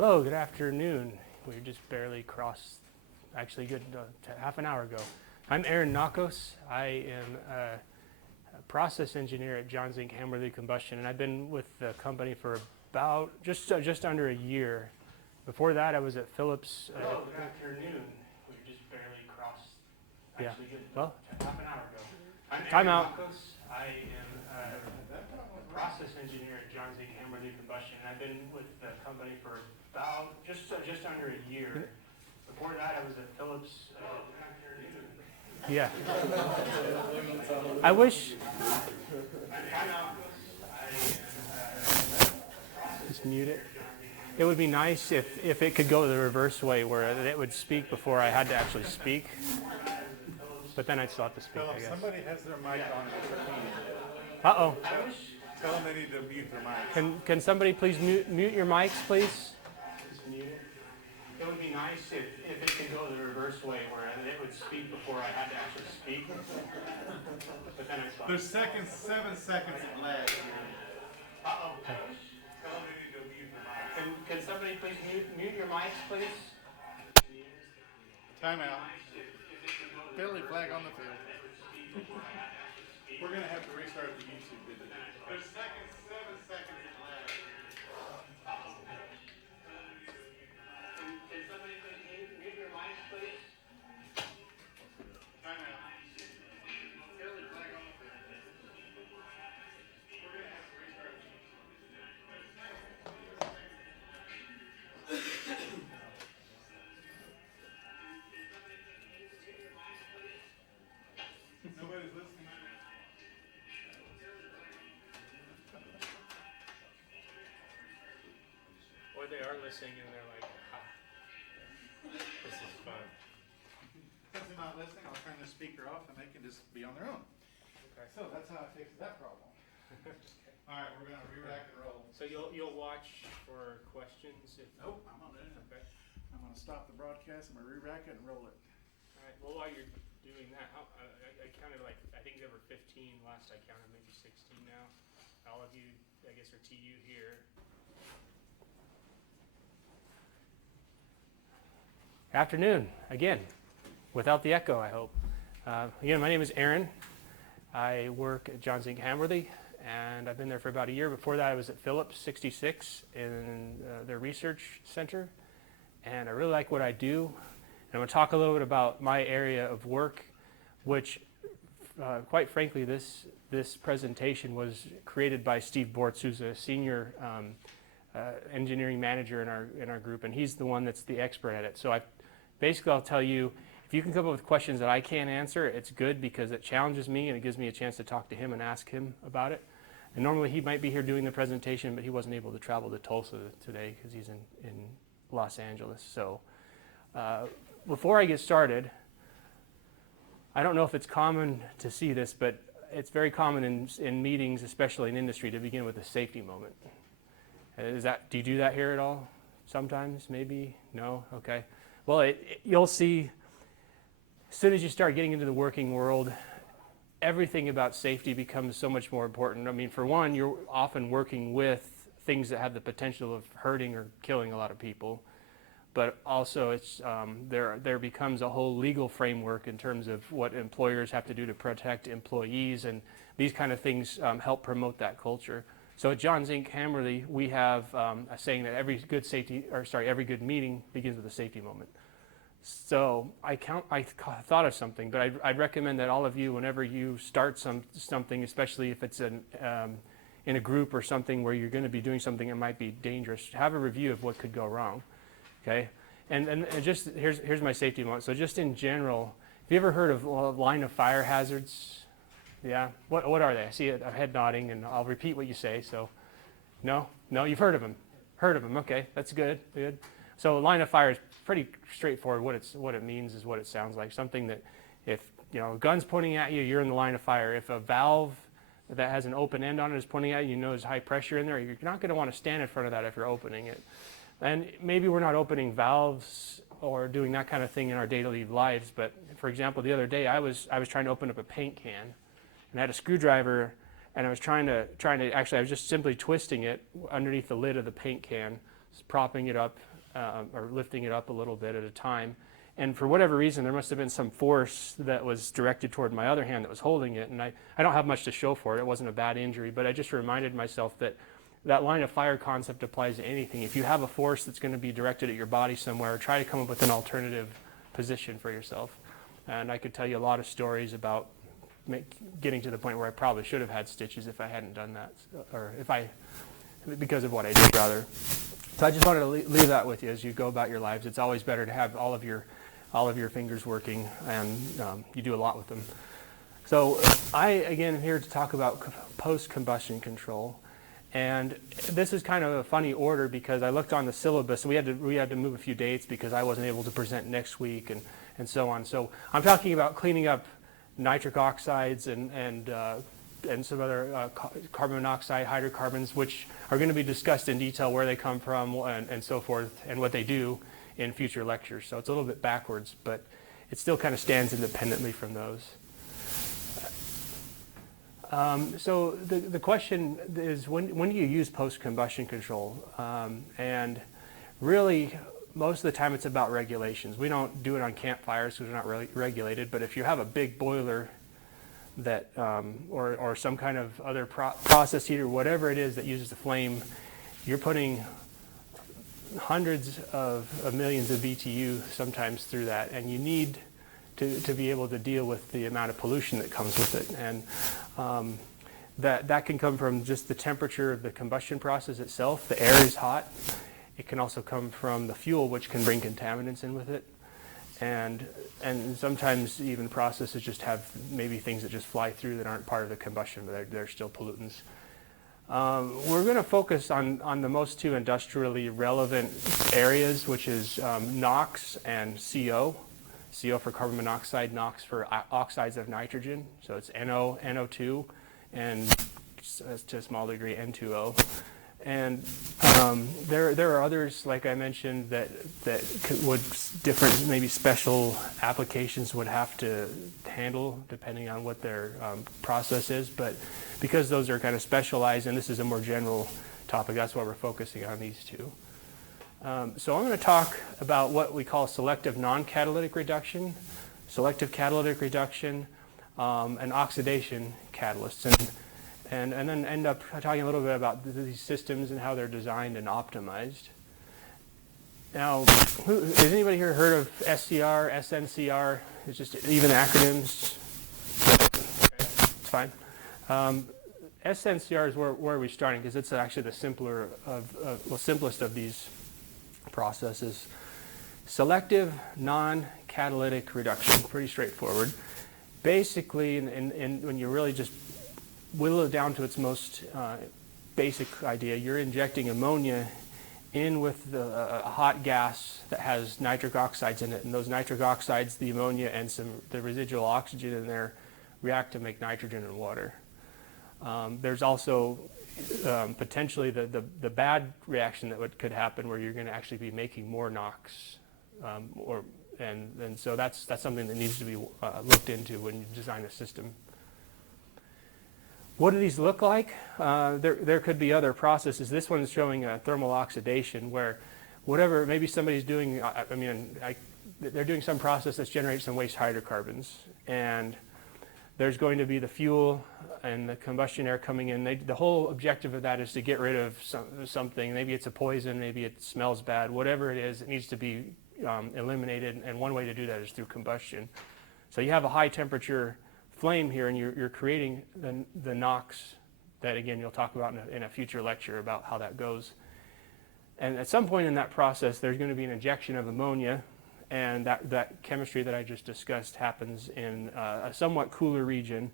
Hello, good afternoon. We just barely crossed, actually good half an hour ago. I'm Aaron Nakos. I am a process engineer at Johns Inc. Hamworthy Combustion, and I've been with the company for about just under a year. Before that, I was at Phillips. Hello, good afternoon. We just barely crossed, actually good half an hour ago. I'm Aaron Nakos. I am a process engineer at Johns Inc. Hamworthy Combustion, and I've been with the company for about just under a year. Before that, I was at Phillips. Yeah. I wish. Just mute it. It would be nice if it could go the reverse way, where it would speak before I had to actually speak. But then I'd still have to speak, I guess. Somebody has their mic on. Uh-oh. Tell them they need to mute their mics. Can somebody please mute your mics, please? Just mute it. It would be nice if it could go the reverse way, where it would speak before I had to actually speak. But then I'd stop. There's 7 seconds of lag. Uh-oh. Tell them they need to mute their mics. Can somebody please mute your mics, please? Time out. Penalty flag on the field. We're going to have to restart the YouTube video. There's 7 seconds of lag. Can somebody please mute your mics, please? Time out. Penalty flag on the field. We're going to have to restart the Nobody's listening. Or they are listening and they're like, ha, this is fun. Since they're not listening, I'll turn the speaker off and they can just be on their own. Okay. So that's how I fix that problem. All right, we're going to re-rack and roll. So you'll watch for questions if. Nope, I'm not doing it. Okay. I'm going to stop the broadcast. I'm going to re-rack it and roll it. All right. Well, while you're doing that, I counted I think there were 15 last I counted, maybe 16 now. All of you, I guess, are TU here. Afternoon, again, without the echo, I hope. Again, my name is Aaron. I work at Johns Inc. Hamworthy, and I've been there for about a year. Before that, I was at Phillips 66 in their research center, and I really like what I do. And I'm going to talk a little bit about my area of work, which, quite frankly, this presentation was created by Steve Bortz, who's a senior engineering manager in our group, and he's the one that's the expert at it. So I'll tell you, if you can come up with questions that I can't answer, it's good because it challenges me and it gives me a chance to talk to him and ask him about it. And normally he might be here doing the presentation, but he wasn't able to travel to Tulsa today because he's in Los Angeles. So before I get started, I don't know if it's common to see this, but it's very common in meetings, especially in industry, to begin with a safety moment. Do you do that here at all? Sometimes, maybe? No? Okay. Well, you'll see, as soon as you start getting into the working world, everything about safety becomes so much more important. I mean, for one, you're often working with things that have the potential of hurting or killing a lot of people. But also, it's there becomes a whole legal framework in terms of what employers have to do to protect employees, and these kind of things help promote that culture. So at Johns Inc. Hamworthy, we have a saying that every good meeting begins with a safety moment. So I thought of something, but I'd recommend that all of you, whenever you start something, especially if it's in a group or something where you're going to be doing something that might be dangerous, have a review of what could go wrong. Okay, and just here's my safety moment. So just in general, have you ever heard of line of fire hazards? Yeah, what are they? I see a head nodding, and I'll repeat what you say. So, no, you've heard of them. Okay, that's good. So line of fire is pretty straightforward. What it means is what it sounds like. Something that if a gun's pointing at you, you're in the line of fire. If a valve that has an open end on it is pointing at you, you know there's high pressure in there. You're not going to want to stand in front of that if you're opening it. And maybe we're not opening valves or doing that kind of thing in our daily lives. But for example, the other day I was trying to open up a paint can, and I had a screwdriver, and I was trying to actually I was just simply twisting it underneath the lid of the paint can propping it up or lifting it up a little bit at a time. And for whatever reason, there must have been some force that was directed toward my other hand that was holding it. And I don't have much to show for it. It wasn't a bad injury, but I just reminded myself that that line of fire concept applies to anything. If you have a force that's going to be directed at your body somewhere, try to come up with an alternative position for yourself. And I could tell you a lot of stories about getting to the point where I probably should have had stitches if I hadn't done that, or because of what I did, rather. So I just wanted to leave that with you as you go about your lives. It's always better to have all of your fingers working, and you do a lot with them. So I, again, am here to talk about post-combustion control. And this is kind of a funny order because I looked on the syllabus, and we had to move a few dates because I wasn't able to present next week and so on. So I'm talking about cleaning up nitric oxides and some other carbon monoxide hydrocarbons, which are going to be discussed in detail where they come from and so forth and what they do in future lectures. So it's a little bit backwards, but it still kind of stands independently from those. So the question is, when do you use post-combustion control? And really, most of the time it's about regulations. We don't do it on campfires because we're not regulated, but if you have a big boiler that, or some kind of other process heater, whatever it is that uses the flame, you're putting hundreds of millions of BTU sometimes through that, and you need to be able to deal with the amount of pollution that comes with it. And that can come from just the temperature of the combustion process itself. The air is hot. It can also come from the fuel, which can bring contaminants in with it. And sometimes even processes just have maybe things that just fly through that aren't part of the combustion, but they're still pollutants. We're going to focus on the most two industrially relevant areas, which is NOx and CO. CO for carbon monoxide, NOx for oxides of nitrogen. So it's NO, NO2, and to a small degree N2O. And there are others, like I mentioned, that would different, maybe special applications would have to handle depending on what their process is. But because those are kind of specialized, and this is a more general topic, that's why we're focusing on these two. So I'm going to talk about what we call selective non-catalytic reduction, selective catalytic reduction, and oxidation catalysts, and then end up talking a little bit about these systems and how they're designed and optimized. Now, has anybody here heard of SCR, SNCR? It's just even acronyms. It's fine. SNCR is where we're starting because it's actually the simplest of these processes. Selective non-catalytic reduction, pretty straightforward. Basically, when you really just whittle it down to its most basic idea, you're injecting ammonia in with a hot gas that has nitric oxides in it, and those nitric oxides, the ammonia and the residual oxygen in there react to make nitrogen and water. There's also potentially the bad reaction that could happen where you're going to actually be making more NOx, and so that's something that needs to be looked into when you design a system. What do these look like? There could be other processes. This one's showing thermal oxidation, where whatever maybe somebody's doing. They're doing some process that's generating some waste hydrocarbons, and there's going to be the fuel and the combustion air coming in. The whole objective of that is to get rid of something. Maybe it's a poison, maybe it smells bad, whatever it is, it needs to be eliminated, and one way to do that is through combustion. So you have a high temperature flame here, and you're creating the NOx that, again, you'll talk about in a future lecture about how that goes. And at some point in that process, there's going to be an injection of ammonia, and that chemistry that I just discussed happens in a somewhat cooler region.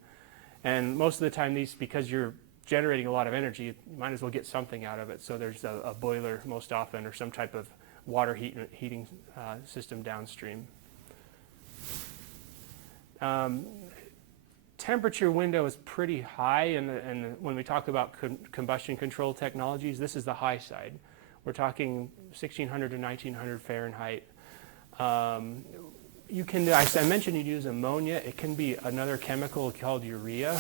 And most of the time, because you're generating a lot of energy, you might as well get something out of it. So there's a boiler most often, or some type of water heating system downstream. Temperature window is pretty high, and when we talk about combustion control technologies, this is the high side. We're talking 1600 to 1900 Fahrenheit. You can, I mentioned you'd use ammonia. It can be another chemical called urea.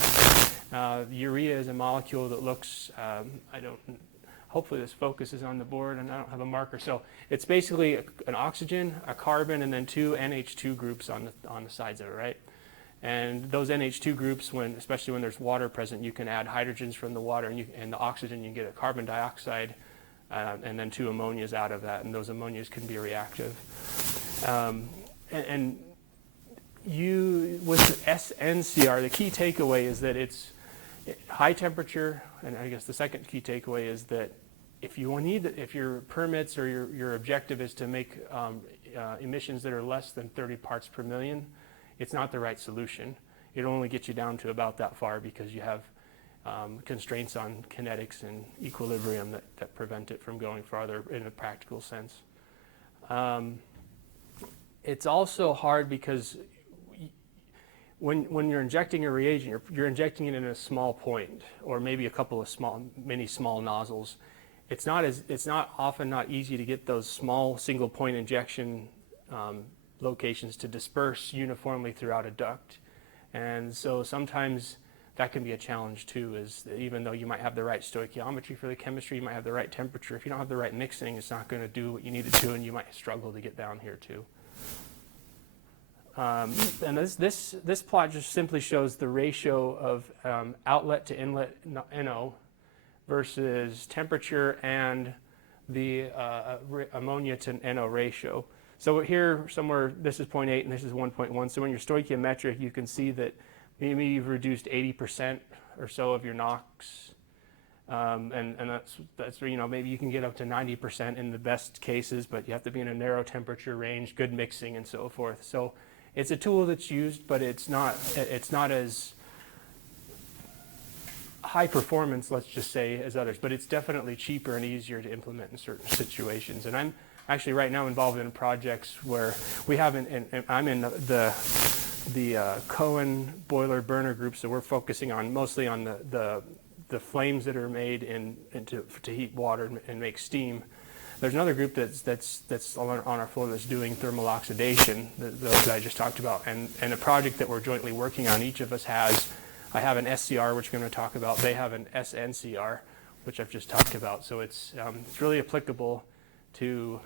Urea is a molecule that looks, hopefully this focuses on the board, and I don't have a marker. So it's basically an oxygen, a carbon, and then two NH2 groups on the sides of it, right? And those NH2 groups, especially when there's water present, you can add hydrogens from the water, and the oxygen, you can get a carbon dioxide, and then two ammonias out of that, and those ammonias can be reactive. And you, with SNCR, the key takeaway is that it's high temperature, and I guess the second key takeaway is that if your permits or your objective is to make emissions that are less than 30 parts per million, it's not the right solution. It'll only get you down to about that far because you have constraints on kinetics and equilibrium that prevent it from going farther in a practical sense. It's also hard because when you're injecting a reagent, you're injecting it in a small point, or maybe a couple of many small nozzles. It's not often not easy to get those small single point injection locations to disperse uniformly throughout a duct, and so sometimes that can be a challenge too. Is that even though you might have the right stoichiometry for the chemistry, you might have the right temperature, if you don't have the right mixing, it's not going to do what you need it to, and you might struggle to get down here too. And this plot just simply shows the ratio of outlet to inlet NO versus temperature and the ammonia to NO ratio. So here somewhere, this is 0.8 and this is 1.1. So when you're stoichiometric, you can see that maybe you've reduced 80% or so of your NOx. And that's where, maybe you can get up to 90% in the best cases, but you have to be in a narrow temperature range, good mixing, and so forth. So it's a tool that's used, but it's not as high performance, let's just say, as others. But it's definitely cheaper and easier to implement in certain situations. And I'm actually right now involved in projects where we have, I'm in the Cohen boiler burner group, so we're focusing mostly on the flames that are made to heat water and make steam. There's another group that's on our floor that's doing thermal oxidation, those that I just talked about, and a project that we're jointly working on. Each of us has, I have an SCR, which we're going to talk about. They have an SNCR, which I've just talked about. So it's really applicable to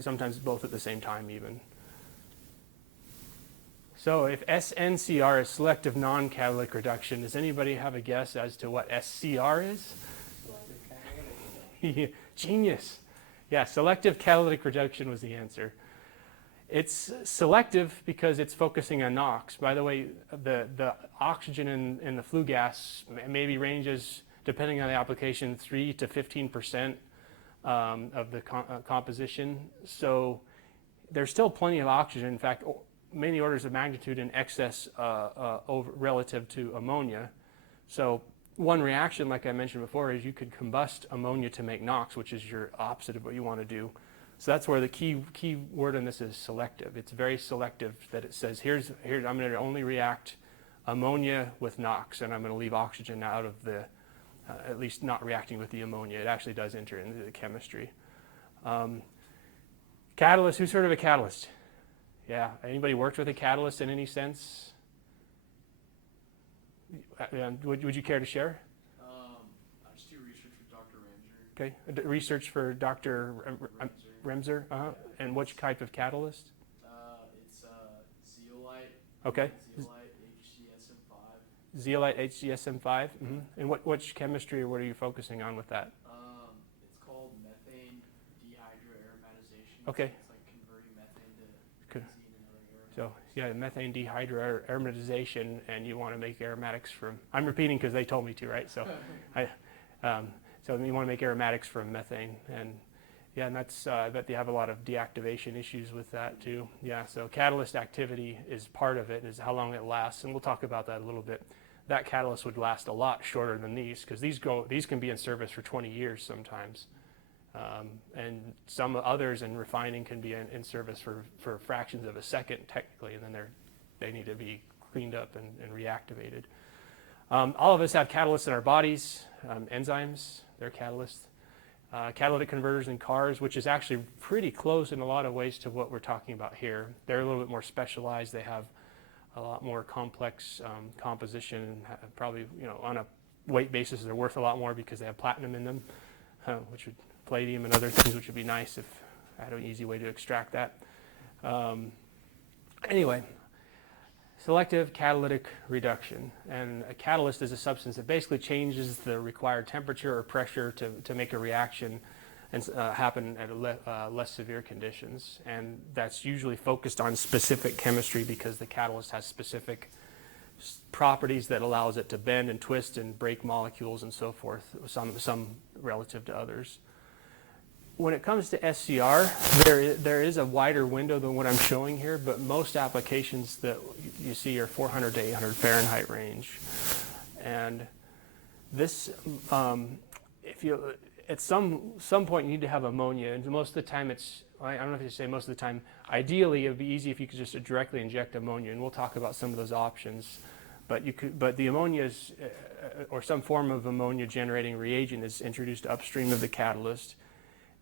sometimes both at the same time even. So if SNCR is selective non-catalytic reduction, does anybody have a guess as to what SCR is? Genius. Yeah, selective catalytic reduction was the answer. It's selective because it's focusing on NOx. By the way, the oxygen in the flue gas maybe ranges, depending on the application, 3 to 15% of the composition. So there's still plenty of oxygen. In fact, many orders of magnitude in excess relative to ammonia. So one reaction, like I mentioned before, is you could combust ammonia to make NOx, which is your opposite of what you want to do. So that's where the key word in this is selective. It's very selective that it says, here I'm going to only react ammonia with NOx, and I'm going to leave oxygen out of the, at least not reacting with the ammonia. It actually does enter into the chemistry. Catalyst, who's heard of a catalyst? Yeah, anybody worked with a catalyst in any sense? Would you care to share? I just do research for Dr. Ramser. Okay, research for Dr. Remser. And which type of catalyst? It's zeolite. Okay. Zeolite HCSM5. Zeolite HCSM5. Mm-hmm. And which chemistry or what are you focusing on with that? It's called methane dehydroaromatization. Okay. It's like converting methane to benzene and other aromatics. So yeah, methane dehydroaromatization, and you want to make aromatics from, I'm repeating because they told me to, right? So so you want to make aromatics from methane, and yeah, and that's, I bet you have a lot of deactivation issues with that too. Yeah, so catalyst activity is part of it, is how long it lasts, and we'll talk about that a little bit. That catalyst would last a lot shorter than these, because these can be in service for 20 years sometimes. And some others in refining can be in service for fractions of a second technically, and then they need to be cleaned up and reactivated. All of us have catalysts in our bodies, enzymes, they're catalysts. Catalytic converters in cars, which is actually pretty close in a lot of ways to what we're talking about here. They're a little bit more specialized. They have a lot more complex composition, and probably, on a weight basis, they're worth a lot more because they have platinum in them. which would palladium and other things, which would be nice if I had an easy way to extract that. Anyway, selective catalytic reduction. And a catalyst is a substance that basically changes the required temperature or pressure to make a reaction and happen at less severe conditions. And that's usually focused on specific chemistry because the catalyst has specific properties that allows it to bend and twist and break molecules and so forth, some relative to others. When it comes to SCR, there is a wider window than what I'm showing here, but most applications that you see are 400 to 800 Fahrenheit range. And this, if you, at some point you need to have ammonia, and most of the time I don't know if you say most of the time, ideally it would be easy if you could just directly inject ammonia, and we'll talk about some of those options. But the ammonia is, or some form of ammonia generating reagent is introduced upstream of the catalyst.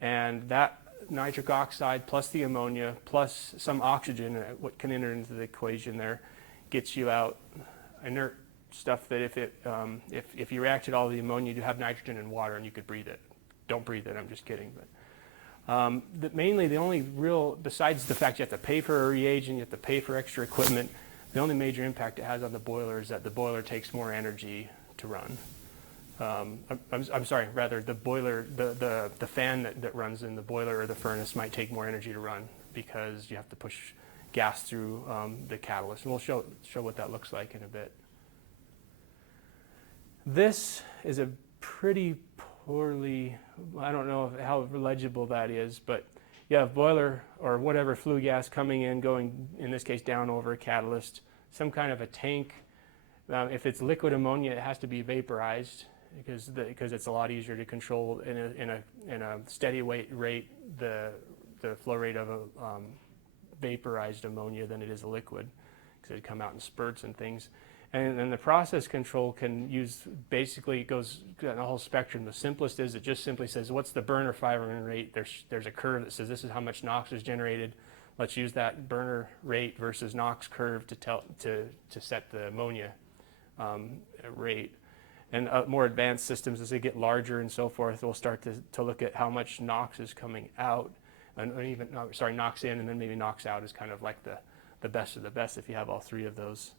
And that nitric oxide plus the ammonia plus some oxygen, what can enter into the equation there, gets you out inert stuff that if you reacted all the ammonia, you have nitrogen and water and you could breathe it. Don't breathe it, I'm just kidding. But mainly the only real, besides the fact you have to pay for a reagent, you have to pay for extra equipment, the only major impact it has on the boiler is that the boiler takes more energy to run. I'm sorry, rather the boiler, the fan that runs in the boiler or the furnace might take more energy to run because you have to push gas through the catalyst. And we'll show what that looks like in a bit. This is a pretty poorly, I don't know how legible that is, but you have boiler or whatever flue gas coming in, going, in this case, down over a catalyst, some kind of a tank. If it's liquid ammonia, it has to be vaporized, because it's a lot easier to control in a steady rate the flow rate of a vaporized ammonia than it is a liquid, because it come out in spurts and things. And then the process control can use, basically it goes the whole spectrum. The simplest is it just simply says what's the burner firing rate. There's a curve that says this is how much NOx is generated. Let's use that burner rate versus NOx curve to set the ammonia rate. And more advanced systems, as they get larger and so forth, will start to look at how much NOx is coming out, and even, NOx in and then maybe NOx out is kind of like the best of the best if you have all three of those.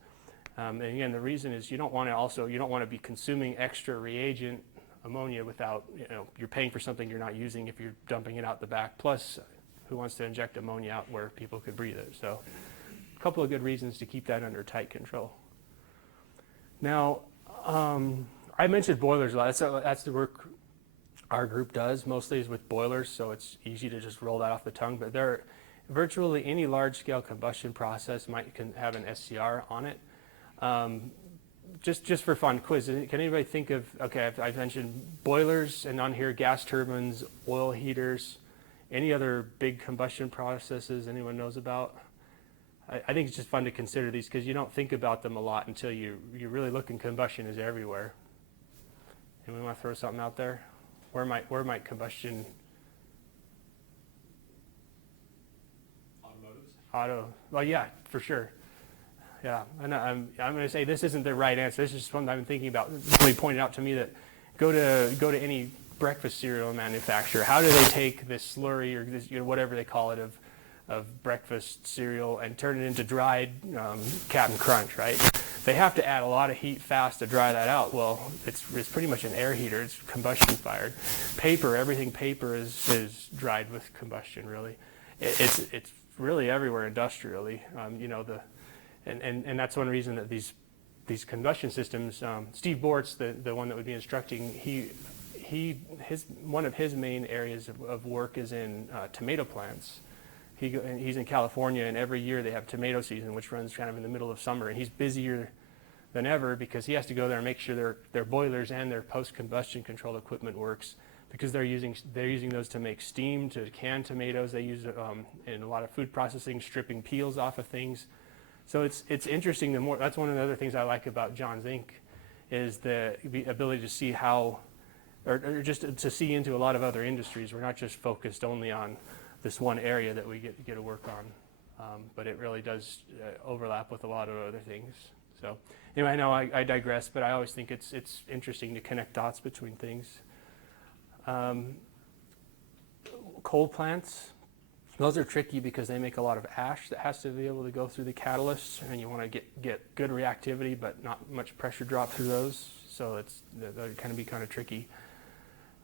And again, the reason is you don't want to be consuming extra reagent ammonia without, you're paying for something you're not using if you're dumping it out the back. Plus, who wants to inject ammonia out where people could breathe it? So, a couple of good reasons to keep that under tight control. Now, I mentioned boilers a lot. That's the work our group does, mostly is with boilers, so it's easy to just roll that off the tongue. But virtually any large-scale combustion process can have an SCR on it. Just for fun, quiz, can anybody think of, okay, I've mentioned boilers, and on here gas turbines, oil heaters, any other big combustion processes anyone knows about? I think it's just fun to consider these because you don't think about them a lot until you really look, and combustion is everywhere. Anyone want to throw something out there? Where might combustion? Automotives. Well, yeah, for sure. Yeah, and I'm going to say this isn't the right answer. This is just one that I've been thinking about. Somebody pointed out to me that go to any breakfast cereal manufacturer. How do they take this slurry or this, whatever they call it of breakfast cereal and turn it into dried Captain Crunch, right? They have to add a lot of heat fast to dry that out. Well, it's pretty much an air heater. It's combustion fired. Paper, everything paper is dried with combustion. Really, it's really everywhere industrially. And that's one reason that these combustion systems. Steve Bortz, the one that would be instructing, one of his main areas of work is in tomato plants. He's in California, and every year they have tomato season, which runs kind of in the middle of summer, and he's busier than ever because he has to go there and make sure their boilers and their post-combustion control equipment works, because they're using those to make steam, to can tomatoes. They use it in a lot of food processing, stripping peels off of things. So it's interesting. That's one of the other things I like about Johns Inc. is the ability to see how, or just to see into a lot of other industries. We're not just focused only on this one area that we get to work on, but it really does overlap with a lot of other things. So anyway, I know I digress, but I always think it's interesting to connect dots between things. Coal plants, those are tricky because they make a lot of ash that has to be able to go through the catalyst, and you want to get good reactivity but not much pressure drop through those, so that can be kind of tricky.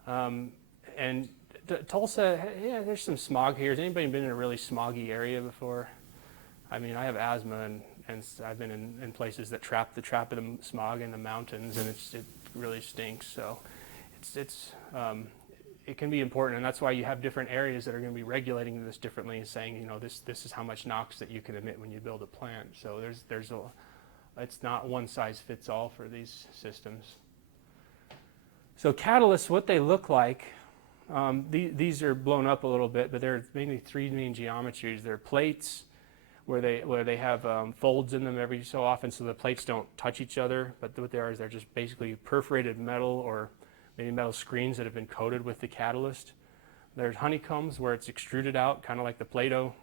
And Tulsa, yeah, there's some smog here. Has anybody been in a really smoggy area before? I mean, I have asthma, and I've been in places that trap the smog in the mountains, and it really stinks. So it can be important, and that's why you have different areas that are going to be regulating this differently and saying, you know, this is how much NOx that you can emit when you build a plant. So it's not one size fits all for these systems. So catalysts, what they look like, these are blown up a little bit, but there are mainly three main geometries. They're plates where they have folds in them every so often, so the plates don't touch each other. But what they are is they're just basically perforated metal or maybe metal screens that have been coated with the catalyst. There's honeycombs where it's extruded out, kind of like the Play-Doh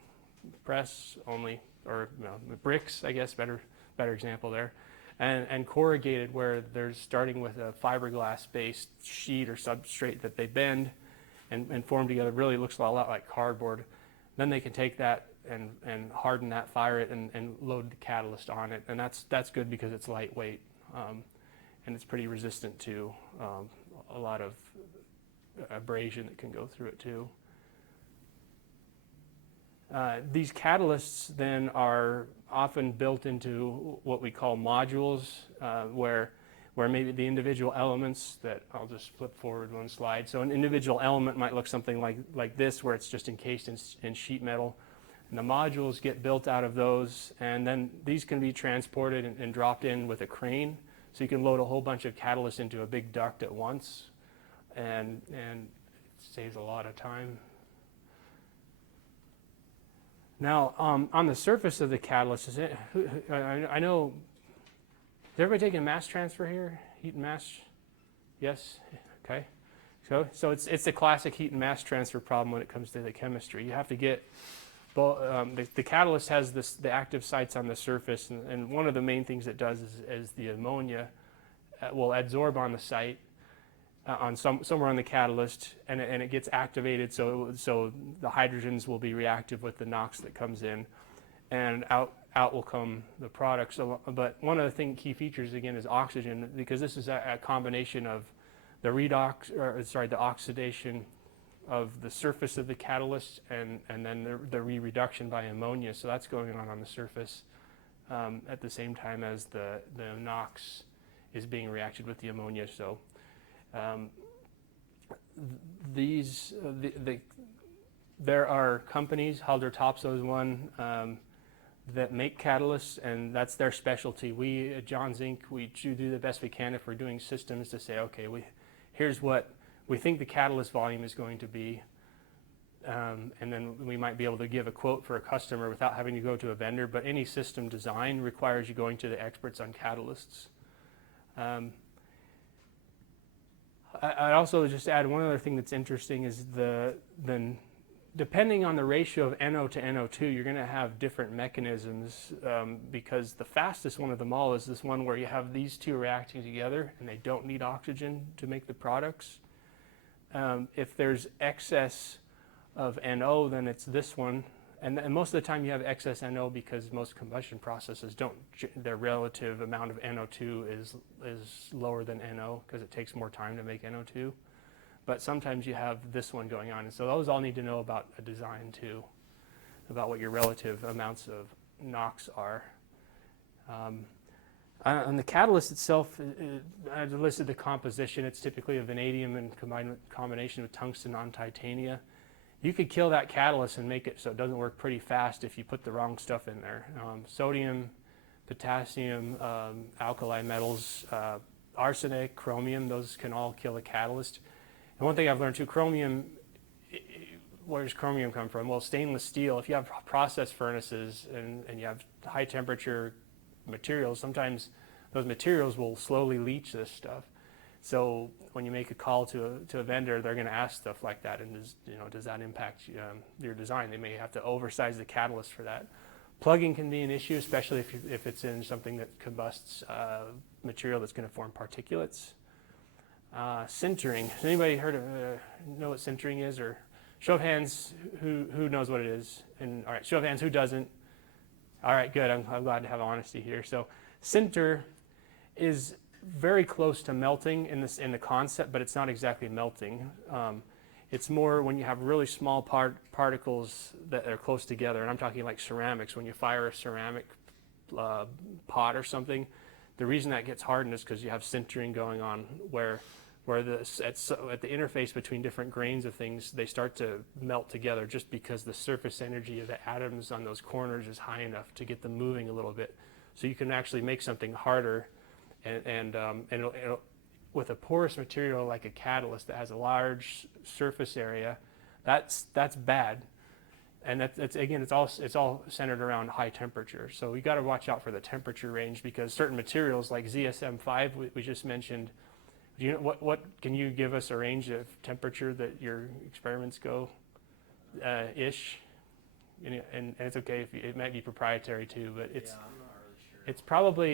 press, or bricks, I guess, better example there. And corrugated, where they're starting with a fiberglass-based sheet or substrate that they bend and form together. Really looks a lot like cardboard. Then they can take that and harden that, fire it, and load the catalyst on it. And that's good because it's lightweight, and it's pretty resistant to a lot of abrasion that can go through it too. These catalysts then are often built into what we call modules, where maybe the individual elements that, I'll just flip forward one slide. So an individual element might look something like this, where it's just encased in sheet metal. And the modules get built out of those, and then these can be transported and dropped in with a crane. So you can load a whole bunch of catalyst into a big duct at once, and it saves a lot of time. Now, on the surface of the catalyst, I know, is everybody taking mass transfer here? Heat and mass? Yes? Okay. So it's the classic heat and mass transfer problem when it comes to the chemistry. You have to get, the catalyst has the active sites on the surface, and one of the main things it does is the ammonia will adsorb on the site, on somewhere on the catalyst, and it gets activated, so the hydrogens will be reactive with the NOx that comes in, and out will come the product. So, but one of the key features again is oxygen, because this is a combination of the oxidation of the surface of the catalyst and then the re-reduction by ammonia. So that's going on the surface at the same time as the NOx is being reacted with the ammonia. So there are companies, Haldor Topsoe is one, that make catalysts, and that's their specialty. We at Johns Inc., we do the best we can if we're doing systems to say, okay, here's what we think the catalyst volume is going to be, and then we might be able to give a quote for a customer without having to go to a vendor, but any system design requires you going to the experts on catalysts. I'd also just add one other thing that's interesting is depending on the ratio of NO to NO2, you're going to have different mechanisms, because the fastest one of them all is this one where you have these two reacting together and they don't need oxygen to make the products. If there's excess of NO, then it's this one. And most of the time you have excess NO because most combustion processes their relative amount of NO2 is lower than NO because it takes more time to make NO2. But sometimes you have this one going on. And so those all need to know about a design too, about what your relative amounts of NOx are. On the catalyst itself, I listed the composition. It's typically a vanadium and combination with tungsten on titania. You could kill that catalyst and make it so it doesn't work pretty fast if you put the wrong stuff in there. Sodium, potassium, alkali metals, arsenic, chromium, those can all kill a catalyst. And one thing I've learned too, chromium, where does chromium come from? Well, stainless steel, if you have process furnaces and you have high temperature materials, sometimes those materials will slowly leach this stuff. So when you make a call to a vendor, they're going to ask stuff like that, and does that impact your design? They may have to oversize the catalyst for that. Plugging can be an issue, especially if it's in something that combusts material that's going to form particulates. Sintering. Has anybody heard of, know what sintering is? Or show of hands who knows what it is? And all right, show of hands who doesn't. All right, good. I'm glad to have honesty here. So sinter is very close to melting in the concept, but it's not exactly melting. It's more when you have really small particles that are close together, and I'm talking like ceramics. When you fire a ceramic pot or something, the reason that gets hardened is because you have sintering going on, where at the interface between different grains of things, they start to melt together just because the surface energy of the atoms on those corners is high enough to get them moving a little bit. So you can actually make something harder, and with a porous material like a catalyst that has a large surface area, that's bad. And that's again, it's all centered around high temperature. So we got to watch out for the temperature range, because certain materials like ZSM5 we just mentioned. Do you know what can you give us a range of temperature that your experiments go ish? And it's okay if it might be proprietary too, but it's Yeah, I'm not really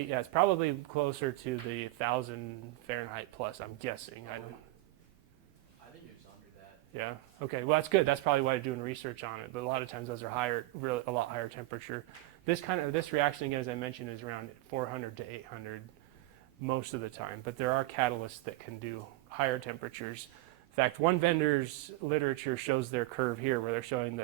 sure. it's probably closer to the 1,000 Fahrenheit plus. I'm guessing. I think it was under that. Yeah. Okay. Well, that's good. That's probably why I'm doing research on it. But a lot of times those are higher, really a lot higher temperature. This reaction, again, as I mentioned, is around 400 to 800 most of the time. But there are catalysts that can do higher temperatures. In fact, one vendor's literature shows their curve here, where they're showing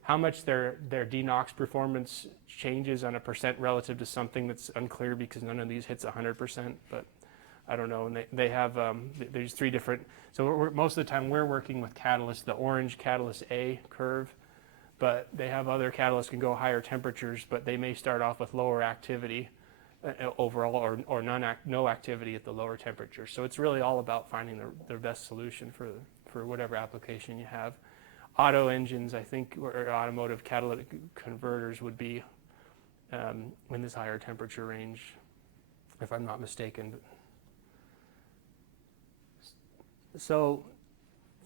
how much their denox performance changes on a percent relative to something that's unclear, because none of these hits 100%. But I don't know. And they have there's three different. So most of the time we're working with catalysts, the orange catalyst A curve, but they have other catalysts can go higher temperatures, but they may start off with lower activity overall, or no activity at the lower temperature. So it's really all about finding the best solution for whatever application you have. Auto engines, I think, or automotive catalytic converters would be in this higher temperature range, if I'm not mistaken. So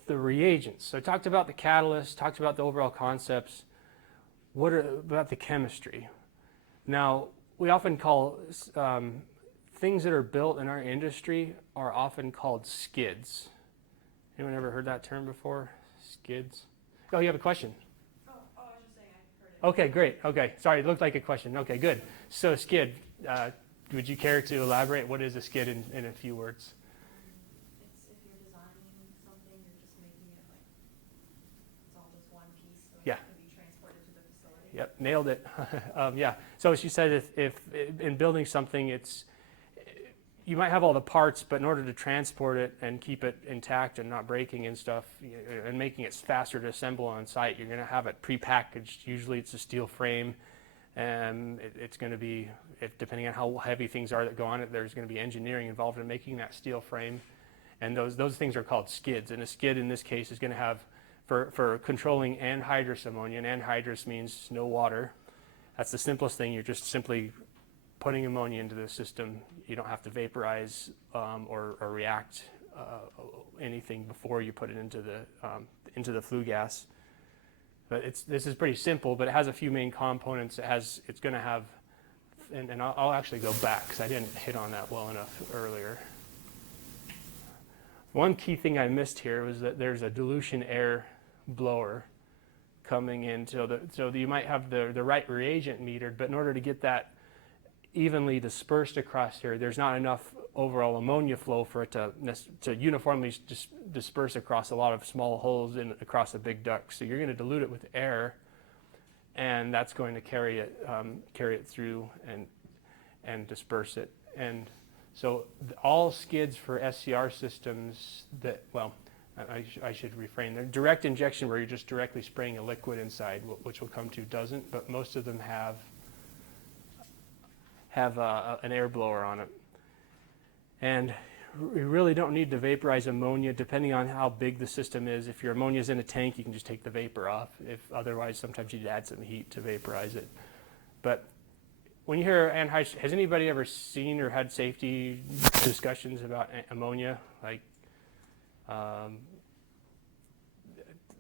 the reagents. So I talked about the catalyst, talked about the overall concepts. What about the chemistry? Now, we often call things that are built in our industry are often called skids. Anyone ever heard that term before? Skids? Oh, you have a question? I was just saying I heard it. Okay, great. Okay, sorry, it looked like a question. Okay, good. So skid, would you care to elaborate? What is a skid in a few words? It's if you're designing something, you're just making it like it's all just one piece, so Yeah. it can be transported to the facility. Yep, nailed it. Yeah. So she said if in building something, you might have all the parts, but in order to transport it and keep it intact and not breaking and stuff, and making it faster to assemble on site, you're going to have it prepackaged. Usually it's a steel frame, and it's going to be, depending on how heavy things are that go on it, there's going to be engineering involved in making that steel frame. And those things are called skids. And a skid in this case is going to have, for controlling anhydrous ammonia, and anhydrous means no water. That's the simplest thing. You're just simply putting ammonia into the system. You don't have to vaporize or react anything before you put it into the flue gas. But this is pretty simple, but it has a few main components. It's going to have, and I'll actually go back because I didn't hit on that well enough earlier. One key thing I missed here was that there's a dilution air blower coming in, so you might have the right reagent metered, but in order to get that evenly dispersed across here, there's not enough overall ammonia flow for it to uniformly disperse across a lot of small holes across a big duct. So you're going to dilute it with air, and that's going to carry it through and disperse it. And so all skids for SCR systems I should refrain. They're direct injection, where you're just directly spraying a liquid inside, which we'll come to doesn't, but most of them have an air blower on it. And we really don't need to vaporize ammonia, depending on how big the system is. If your ammonia is in a tank, you can just take the vapor off. Otherwise, sometimes you'd add some heat to vaporize it. But when you hear anhydrous, has anybody ever seen or had safety discussions about ammonia? Like,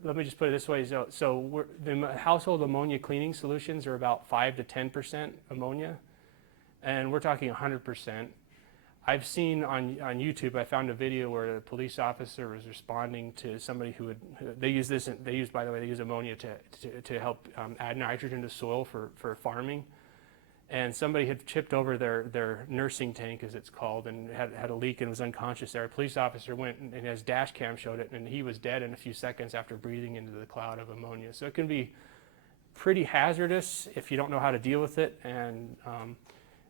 let me just put it this way. So the household ammonia cleaning solutions are about 5 to 10% ammonia, and we're talking 100%. I've seen on YouTube, I found a video where a police officer was responding to somebody who they use ammonia to help add nitrogen to soil for farming. And somebody had chipped over their nursing tank, as it's called, and had a leak and was unconscious there. A police officer went and his dash cam showed it, and he was dead in a few seconds after breathing into the cloud of ammonia. So it can be pretty hazardous if you don't know how to deal with it, and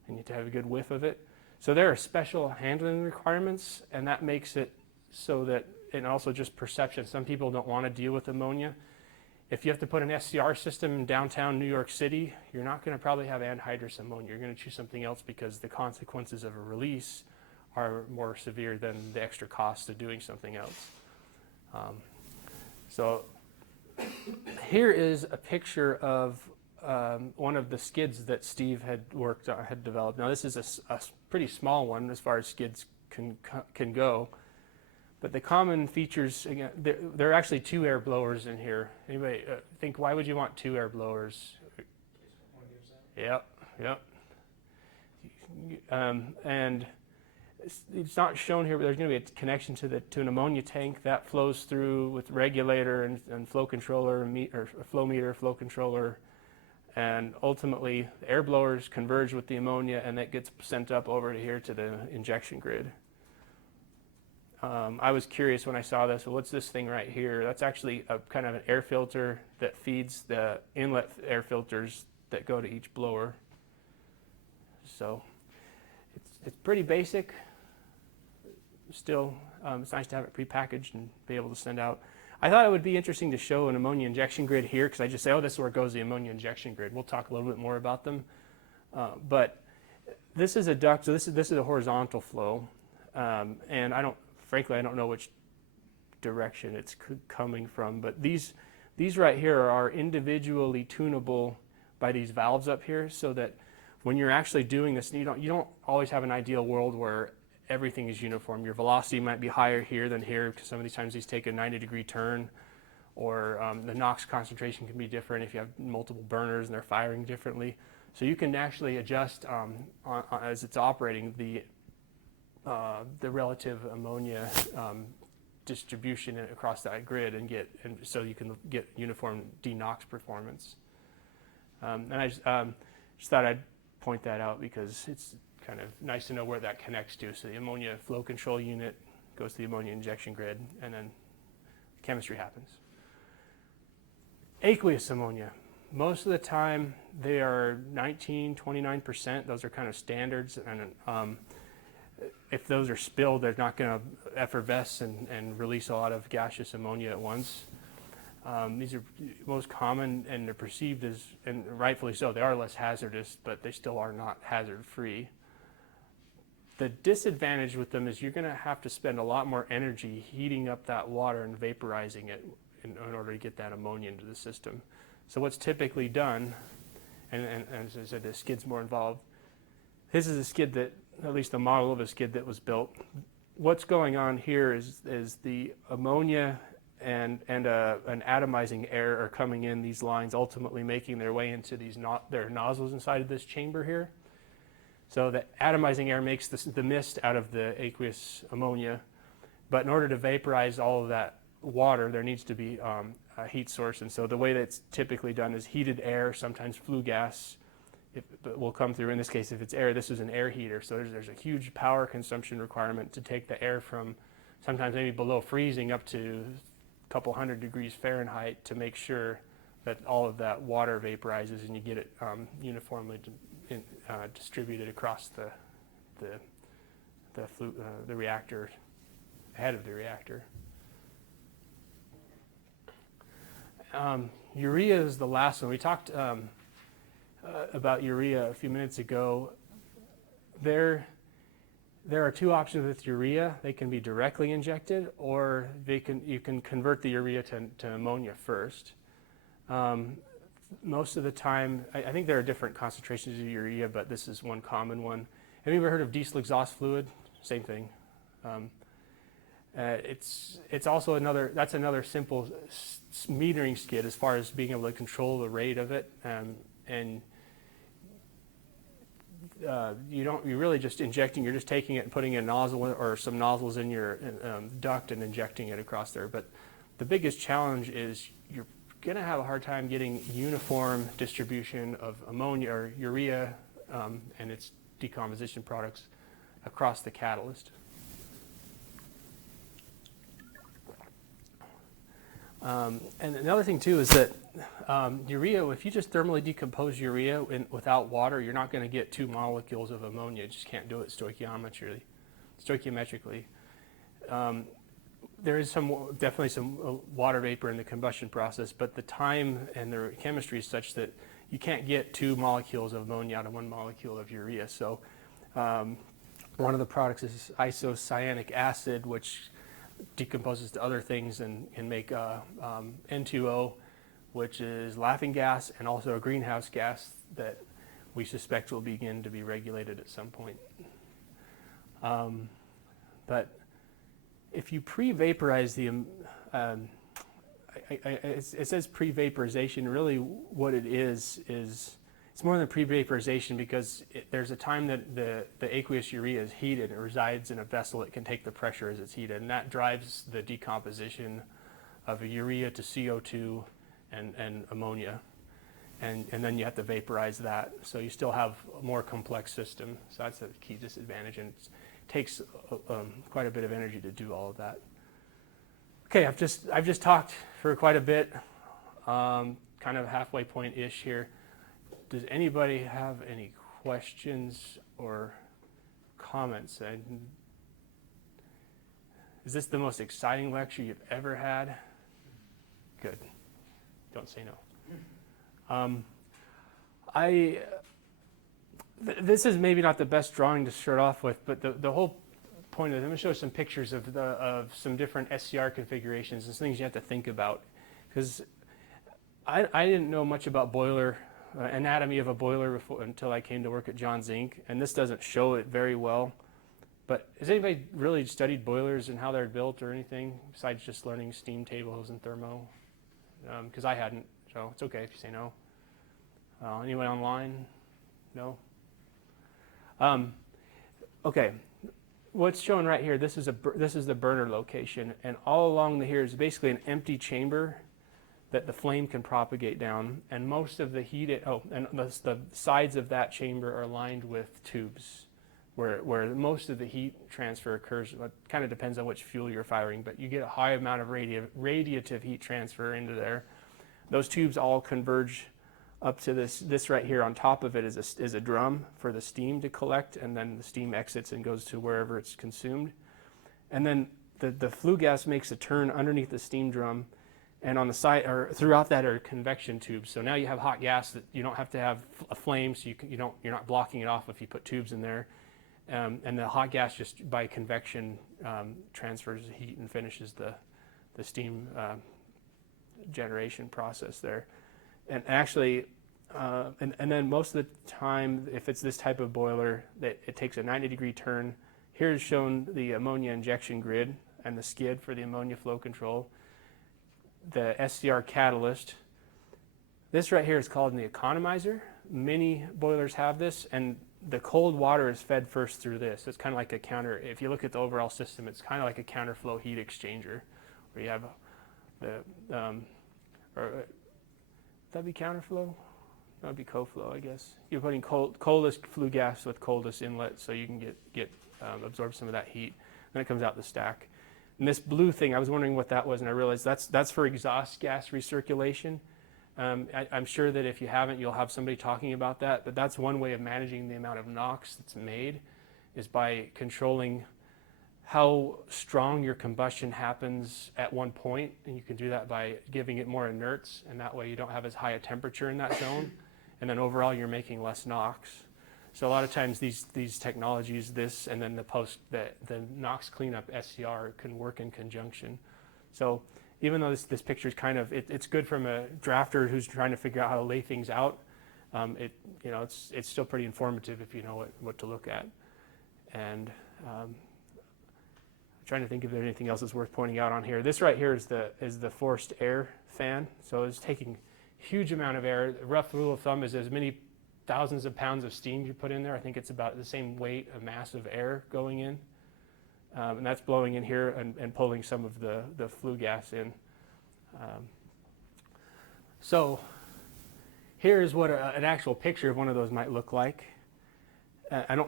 you need to have a good whiff of it. So there are special handling requirements, and that makes it so that, and also just perception. Some people don't want to deal with ammonia. If you have to put an SCR system in downtown New York City, you're not going to probably have anhydrous ammonia. You're going to choose something else because the consequences of a release are more severe than the extra cost of doing something else. So here is a picture of one of the skids that Steve had developed. Now this is a pretty small one as far as skids can go. But the common features, again, there are actually 2 air blowers in here. Anybody think, why would you want 2 air blowers? Yep. And it's not shown here, but there's going to be a connection to an ammonia tank that flows through with regulator and flow controller, or flow meter, flow controller. And ultimately, the air blowers converge with the ammonia, and that gets sent up over to here to the injection grid. I was curious when I saw this, well, what's this thing right here? That's actually a kind of an air filter that feeds the inlet air filters that go to each blower. So it's pretty basic. Still, it's nice to have it prepackaged and be able to send out. I thought it would be interesting to show an ammonia injection grid here, because I just say, oh, this is where goes the ammonia injection grid. We'll talk a little bit more about them. But this is a duct, so this is a horizontal flow. And frankly, I don't know which direction it's coming from, but these right here are individually tunable by these valves up here, so that when you're actually doing this, you don't always have an ideal world where everything is uniform. Your velocity might be higher here than here, because some of these times these take a 90-degree turn, or the NOx concentration can be different if you have multiple burners and they're firing differently. So you can actually adjust as it's operating the relative ammonia distribution across that grid, and so you can get uniform denox performance. And I just thought I'd point that out because it's kind of nice to know where that connects to. So the ammonia flow control unit goes to the ammonia injection grid, and then chemistry happens. Aqueous ammonia. Most of the time they are 19-29%. Those are kind of standards, and if those are spilled, they're not going to effervesce and release a lot of gaseous ammonia at once. These are most common, and they're perceived as, and rightfully so, they are less hazardous, but they still are not hazard-free. The disadvantage with them is you're going to have to spend a lot more energy heating up that water and vaporizing it in order to get that ammonia into the system. So what's typically done, and as I said, the skid's more involved. This is a skid that, at least the model of a skid that was built. What's going on here is the ammonia and an atomizing air are coming in these lines, ultimately making their way into their nozzles inside of this chamber here. So the atomizing air makes the mist out of the aqueous ammonia, but in order to vaporize all of that water, there needs to be a heat source. And so the way that's typically done is heated air, sometimes flue gas, will come through. In this case, if it's air, this is an air heater. So there's a huge power consumption requirement to take the air from sometimes maybe below freezing up to a couple hundred degrees Fahrenheit to make sure that all of that water vaporizes and you get it uniformly distributed across the reactor, head of the reactor. Urea is the last one. We talked about urea a few minutes ago. There are 2 options with urea. They can be directly injected, or you can convert the urea to ammonia first. Most of the time, I think there are different concentrations of urea, but this is one common one. Have you ever heard of diesel exhaust fluid? Same thing. It's also another simple metering skid as far as being able to control the rate of it. And you're really just injecting, you're just taking it and putting a nozzle or some nozzles in your duct and injecting it across there. But the biggest challenge is you're going to have a hard time getting uniform distribution of ammonia or urea and its decomposition products across the catalyst. And another thing too is that urea, if you just thermally decompose urea without water, you're not going to get 2 molecules of ammonia. You just can't do it stoichiometrically. There is definitely some water vapor in the combustion process, but the time and the chemistry is such that you can't get 2 molecules of ammonia out of 1 molecule of urea. So one of the products is isocyanic acid, which decomposes to other things and can make N2O, which is laughing gas and also a greenhouse gas that we suspect will begin to be regulated at some point. But if you pre-vaporize the, it says pre-vaporization, really what it is it's more than pre-vaporization because there's a time that the aqueous urea is heated and it resides in a vessel that can take the pressure as it's heated, and that drives the decomposition of a urea to CO2 and ammonia. And then you have to vaporize that, so you still have a more complex system. So that's a key disadvantage, and it takes quite a bit of energy to do all of that. Okay, I've just talked for quite a bit, kind of halfway point-ish here. Does anybody have any questions or comments? Is this the most exciting lecture you've ever had? Good. Don't say no. This is maybe not the best drawing to start off with, but the whole point of it, I'm going to show some pictures of some different SCR configurations and some things you have to think about. Because I didn't know much about boiler, anatomy of a boiler until I came to work at Johns Inc., and this doesn't show it very well. But has anybody really studied boilers and how they're built or anything besides just learning steam tables and thermo? Because I hadn't, so it's okay if you say no. Anyone online? No? Okay, what's shown right here, this is the burner location, and all along here is basically an empty chamber that the flame can propagate down, and most of the heat, and the sides of that chamber are lined with tubes where most of the heat transfer occurs. It kind of depends on which fuel you're firing, but you get a high amount of radiative heat transfer into there. Those tubes all converge up to this right here. On top of it is a drum for the steam to collect, and then the steam exits and goes to wherever it's consumed. And then the flue gas makes a turn underneath the steam drum, and on the side or throughout that are convection tubes. So now you have hot gas that you don't have to have a flame, so you're not blocking it off if you put tubes in there. And the hot gas just by convection transfers the heat and finishes the steam generation process there. And actually, and then most of the time, if it's this type of boiler, it takes a 90-degree turn. Here is shown the ammonia injection grid and the skid for the ammonia flow control. The SCR catalyst. This right here is called an economizer. Many boilers have this, and the cold water is fed first through this. It's kind of like a counter, if you look at the overall system, it's kind of like a counterflow heat exchanger, where you have would that be counterflow? That would be co-flow, I guess. You're putting coldest flue gas with coldest inlet, so you can absorb some of that heat. Then it comes out the stack. And this blue thing, I was wondering what that was, and I realized that's for exhaust gas recirculation. I'm sure that if you haven't, you'll have somebody talking about that, but that's one way of managing the amount of NOx that's made, is by controlling how strong your combustion happens at one point, and you can do that by giving it more inerts, and that way you don't have as high a temperature in that zone, and then overall you're making less NOx. So a lot of times these technologies, this and then the NOx cleanup SCR can work in conjunction. So even though this picture is kind of, it's good from a drafter who's trying to figure out how to lay things out, it's still pretty informative if you know what to look at. And I'm trying to think if there's anything else that's worth pointing out on here. This right here is the forced air fan. So it's taking huge amount of air. The rough rule of thumb is as many thousands of pounds of steam you put in there. I think it's about the same weight of mass of air going in. And that's blowing in here and pulling some of the flue gas in. So here's what an actual picture of one of those might look like.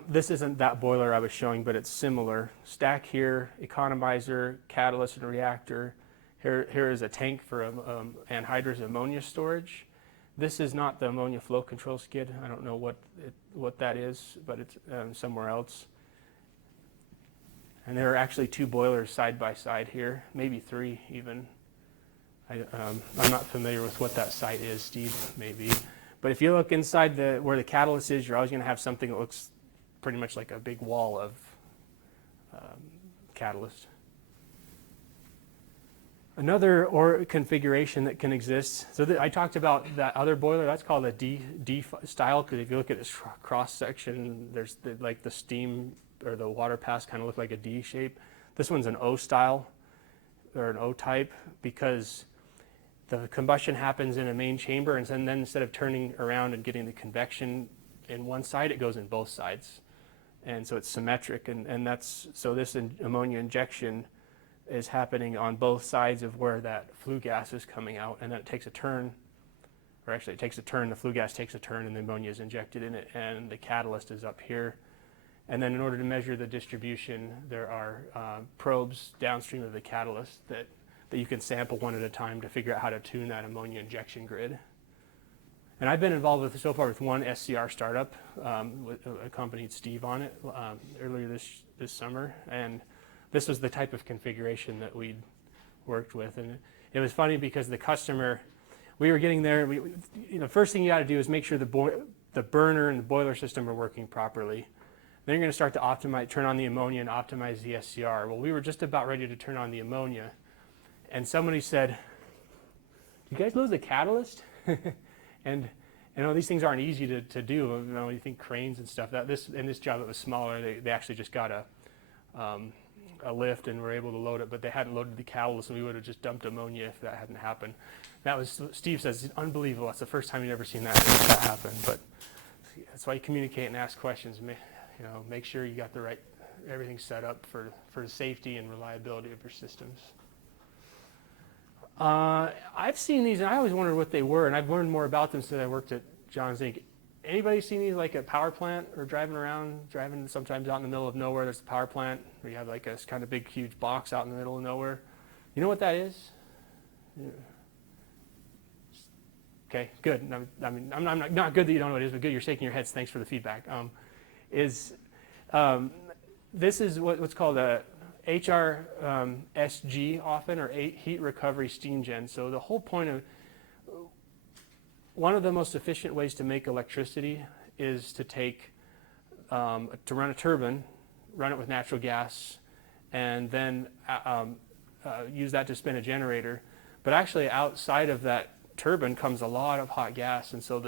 This isn't that boiler I was showing, but it's similar. Stack here, economizer, catalyst and reactor. Here is a tank for anhydrous ammonia storage. This is not the ammonia flow control skid. I don't know what that is, but it's somewhere else. And there are actually 2 boilers side by side here, maybe 3 even. I'm not familiar with what that site is, Steve, maybe. But if you look inside where the catalyst is, you're always going to have something that looks pretty much like a big wall of catalyst. Another configuration that can exist, so I talked about that other boiler, that's called a D style, because if you look at its cross section, there's like the steam or the water pass kind of look like a D shape. This one's an O style, or an O type, because the combustion happens in a main chamber, and then instead of turning around and getting the convection in one side, it goes in both sides. And so it's symmetric, and so this ammonia injection is happening on both sides of where that flue gas is coming out, and then it takes a turn, or actually it takes a turn, the flue gas takes a turn, and the ammonia is injected in it, and the catalyst is up here. And then in order to measure the distribution, there are probes downstream of the catalyst that you can sample one at a time to figure out how to tune that ammonia injection grid. And I've been involved so far with one SCR startup, accompanied Steve on it earlier this summer, and this was the type of configuration that we'd worked with. And it was funny because the customer, we were getting there, first thing you got to do is make sure the burner and the boiler system are working properly. Then you're going to start to optimize, turn on the ammonia and optimize the SCR. Well, we were just about ready to turn on the ammonia, and somebody said, "You guys lose the catalyst?" And these things aren't easy to do. You think cranes and stuff. In this job, it was smaller. They actually just got a lift and were able to load it, but they hadn't loaded the catalyst, and we would have just dumped ammonia if that hadn't happened. Steve says, it's unbelievable. That's the first time you've ever seen that happen. But that's why you communicate and ask questions. Make sure you got everything set up for the safety and reliability of your systems. I've seen these, and I always wondered what they were, and I've learned more about them since I worked at Johns Inc. Anybody seen these like at power plant or driving sometimes out in the middle of nowhere? There's a power plant where you have like a kind of big, huge box out in the middle of nowhere. You know what that is? Yeah. Okay, good. I'm not good that you don't know what it is, but good you're shaking your heads. Thanks for the feedback. This is what's called a HRSG often, or heat recovery steam gen. So the whole point of one of the most efficient ways to make electricity is to to run a turbine, run it with natural gas, and then use that to spin a generator. But actually outside of that turbine comes a lot of hot gas, and so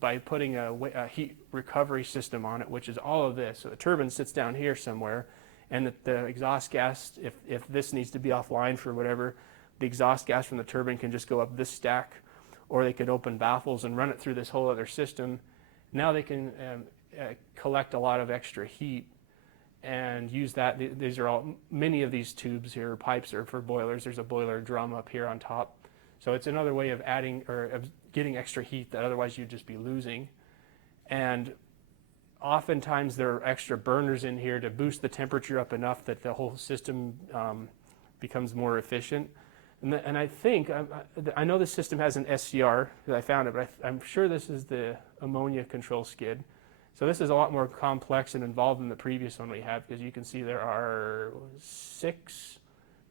by putting a heat recovery system on it, which is all of this, so the turbine sits down here somewhere, and the exhaust gas, if this needs to be offline for whatever, the exhaust gas from the turbine can just go up this stack, or they could open baffles and run it through this whole other system. Now they can collect a lot of extra heat and use that. Many of these tubes here, pipes, are for boilers. There's a boiler drum up here on top. So it's another way of adding or of getting extra heat that otherwise you'd just be losing. And oftentimes there are extra burners in here to boost the temperature up enough that the whole system becomes more efficient. And I think, I know this system has an SCR, because I found it, but I'm sure this is the ammonia control skid. So this is a lot more complex and involved than the previous one we had, because you can see there are 6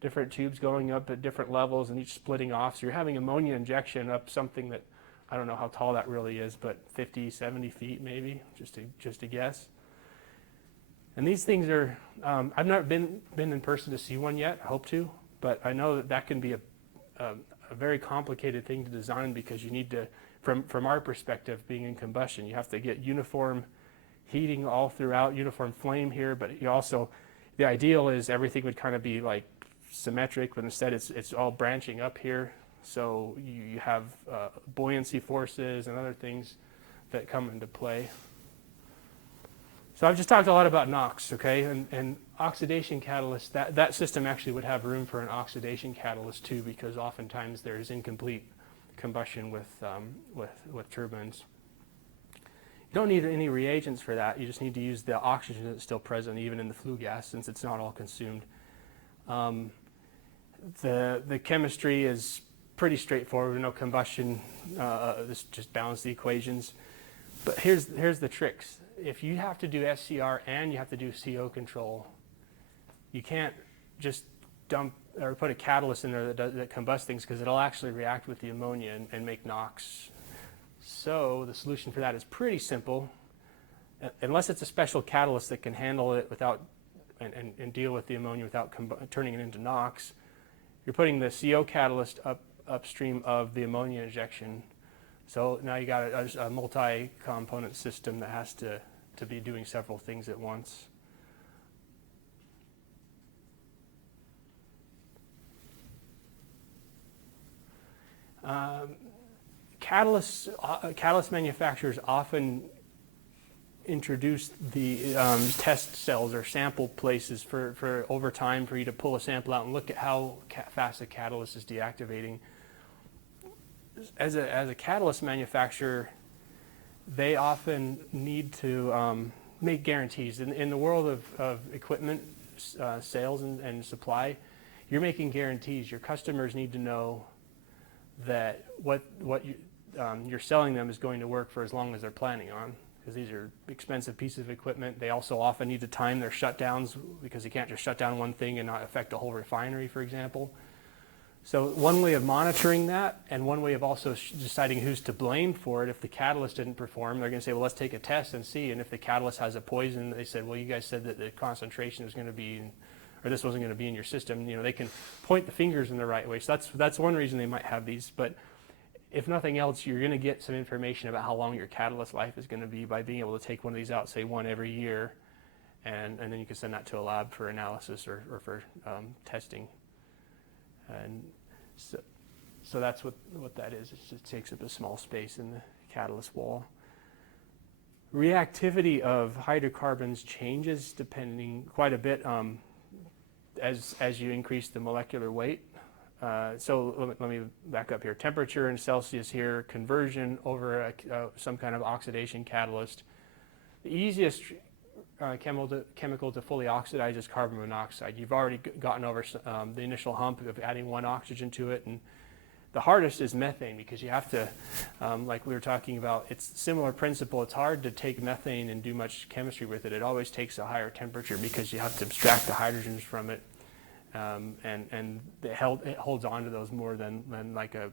different tubes going up at different levels and each splitting off. So you're having ammonia injection up something that, I don't know how tall that really is, but 50, 70 feet maybe, just to guess. And these things are, I've not been in person to see one yet, I hope to. But I know that can be a very complicated thing to design, because you need to, from our perspective, being in combustion, you have to get uniform heating all throughout, uniform flame here, but you also, the ideal is everything would kind of be like symmetric, but instead it's all branching up here. So you have buoyancy forces and other things that come into play. So I've just talked a lot about NOx, okay, and oxidation catalyst, that system actually would have room for an oxidation catalyst too, because oftentimes there's incomplete combustion with turbines. You don't need any reagents for that. You just need to use the oxygen that's still present even in the flue gas, since it's not all consumed. The chemistry is pretty straightforward. No combustion. This just balance the equations. But here's the tricks. If you have to do SCR and you have to do CO control, you can't just dump or put a catalyst in there that combusts things, because it'll actually react with the ammonia and make NOx. So the solution for that is pretty simple. Unless it's a special catalyst that can handle it without and deal with the ammonia without turning it into NOx, you're putting the CO catalyst upstream of the ammonia injection. So now you got a multi-component system that has to be doing several things at once. Catalyst manufacturers often introduce the test cells or sample places for over time for you to pull a sample out and look at how fast the catalyst is deactivating. As a catalyst manufacturer, they often need to make guarantees. In the world of equipment sales and supply, you're making guarantees. Your customers need to know that what you're selling them is going to work for as long as they're planning on, because these are expensive pieces of equipment. They also often need to time their shutdowns, because you can't just shut down one thing and not affect a whole refinery, for example. So one way of monitoring that, and one way of also deciding who's to blame for it, if the catalyst didn't perform, they're going to say, well, let's take a test and see. And if the catalyst has a poison, they said, well, you guys said that the concentration was going to be, or this wasn't going to be in your system. You know, they can point the fingers in the right way. So that's one reason they might have these. But if nothing else, you're going to get some information about how long your catalyst life is going to be by being able to take one of these out, say one every year, and then you can send that to a lab for analysis or for testing. And so that's what that is. It just takes up a small space in the catalyst wall. Reactivity of hydrocarbons changes depending quite a bit as you increase the molecular weight. So let me back up here. Temperature in Celsius here, conversion over some kind of oxidation catalyst. The easiest chemical to fully oxidize is carbon monoxide. You've already gotten over the initial hump of adding one oxygen to it, and the hardest is methane, because you have to, like we were talking about, it's a similar principle. It's hard to take methane and do much chemistry with it. It always takes a higher temperature because you have to abstract the hydrogens from it, and it holds on to those more than like a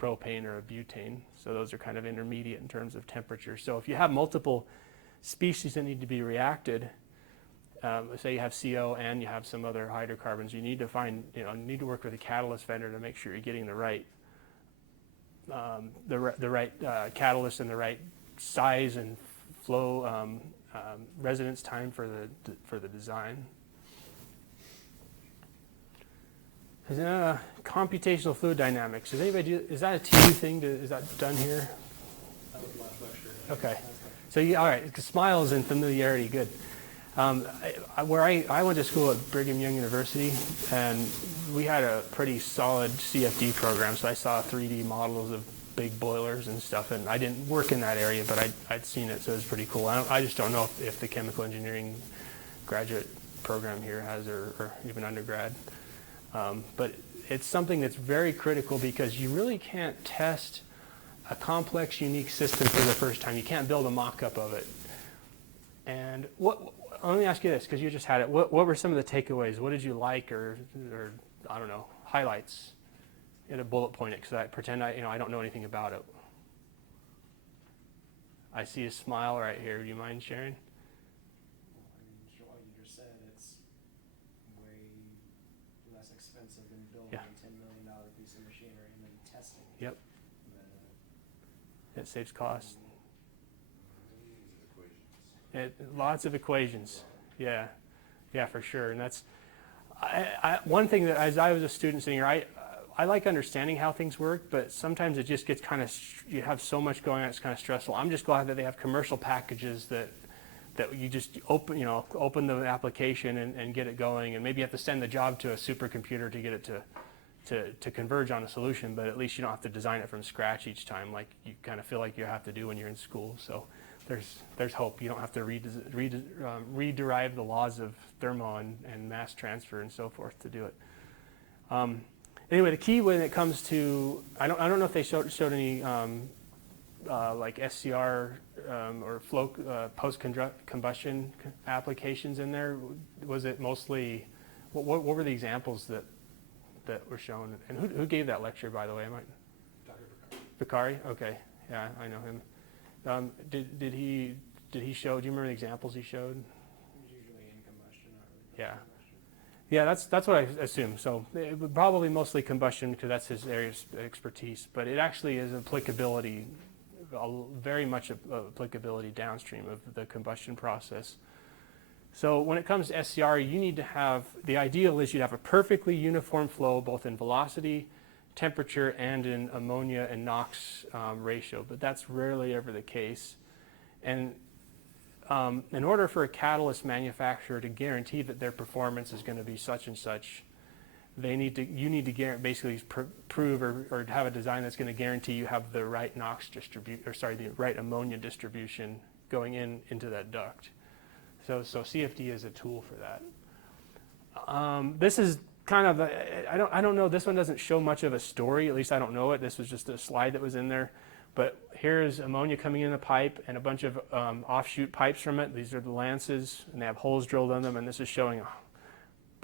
propane or a butane. So those are kind of intermediate in terms of temperature. So if you have multiple species that need to be reacted, say you have CO and you have some other hydrocarbons, you need to need to work with a catalyst vendor to make sure you're getting the right catalyst and the right size and flow residence time for the design. Computational fluid dynamics. Does anybody is that a TU thing? Is that done here? That was the last lecture. Okay. So all right, smiles and familiarity, good. Where I went to school at Brigham Young University, and we had a pretty solid CFD program, so I saw 3D models of big boilers and stuff, and I didn't work in that area, but I'd seen it, so it was pretty cool. I just don't know if the chemical engineering graduate program here has, or even undergrad. But it's something that's very critical, because you really can't test a complex, unique system for the first time. You can't build a mock-up of it. And let me ask you this, because you just had it. What were some of the takeaways? What did you like, or I don't know, highlights? You had a bullet point it, because I pretend I don't know anything about it. I see a smile right here. Do you mind sharing? What you just said, it's way less expensive than building a $10 million piece of machinery and then testing it. Yep. It saves costs. Lots of equations. Yeah, for sure. And that's one thing that, as I was a student sitting here, I like understanding how things work, but sometimes it just gets kind of, you have so much going on, it's kind of stressful. I'm just glad that they have commercial packages that you just open the application and get it going, and maybe you have to send the job to a supercomputer to get it to converge on a solution, but at least you don't have to design it from scratch each time like you kind of feel like you have to do when you're in school. So there's hope. You don't have to rederive the laws of thermo and mass transfer and so forth to do it. Anyway, the key when it comes to, I don't know if they showed any like SCR or flow post-combustion applications in there. Was it mostly, what were the examples that were shown? And who gave that lecture, by the way? Dr. Bakari. Bakari? Okay, yeah, I know him. Did he show? Do you remember the examples he showed? Usually in combustion, not really Yeah. combustion. Yeah, that's what I assume. So it would probably mostly combustion because that's his area of expertise. But it actually is applicability, very much applicability downstream of the combustion process. So when it comes to SCR, you need to have, the ideal is you'd have a perfectly uniform flow both in velocity, temperature, and in ammonia and NOx ratio. But that's rarely ever the case. And in order for a catalyst manufacturer to guarantee that their performance is going to be such and such, you need to basically prove or have a design that's going to guarantee you have the right NOx the right ammonia distribution going into that duct. So CFD is a tool for that. This is kind of I don't know. This one doesn't show much of a story. At least I don't know it. This was just a slide that was in there. But here's ammonia coming in the pipe and a bunch of offshoot pipes from it. These are the lances, and they have holes drilled in them. And this is showing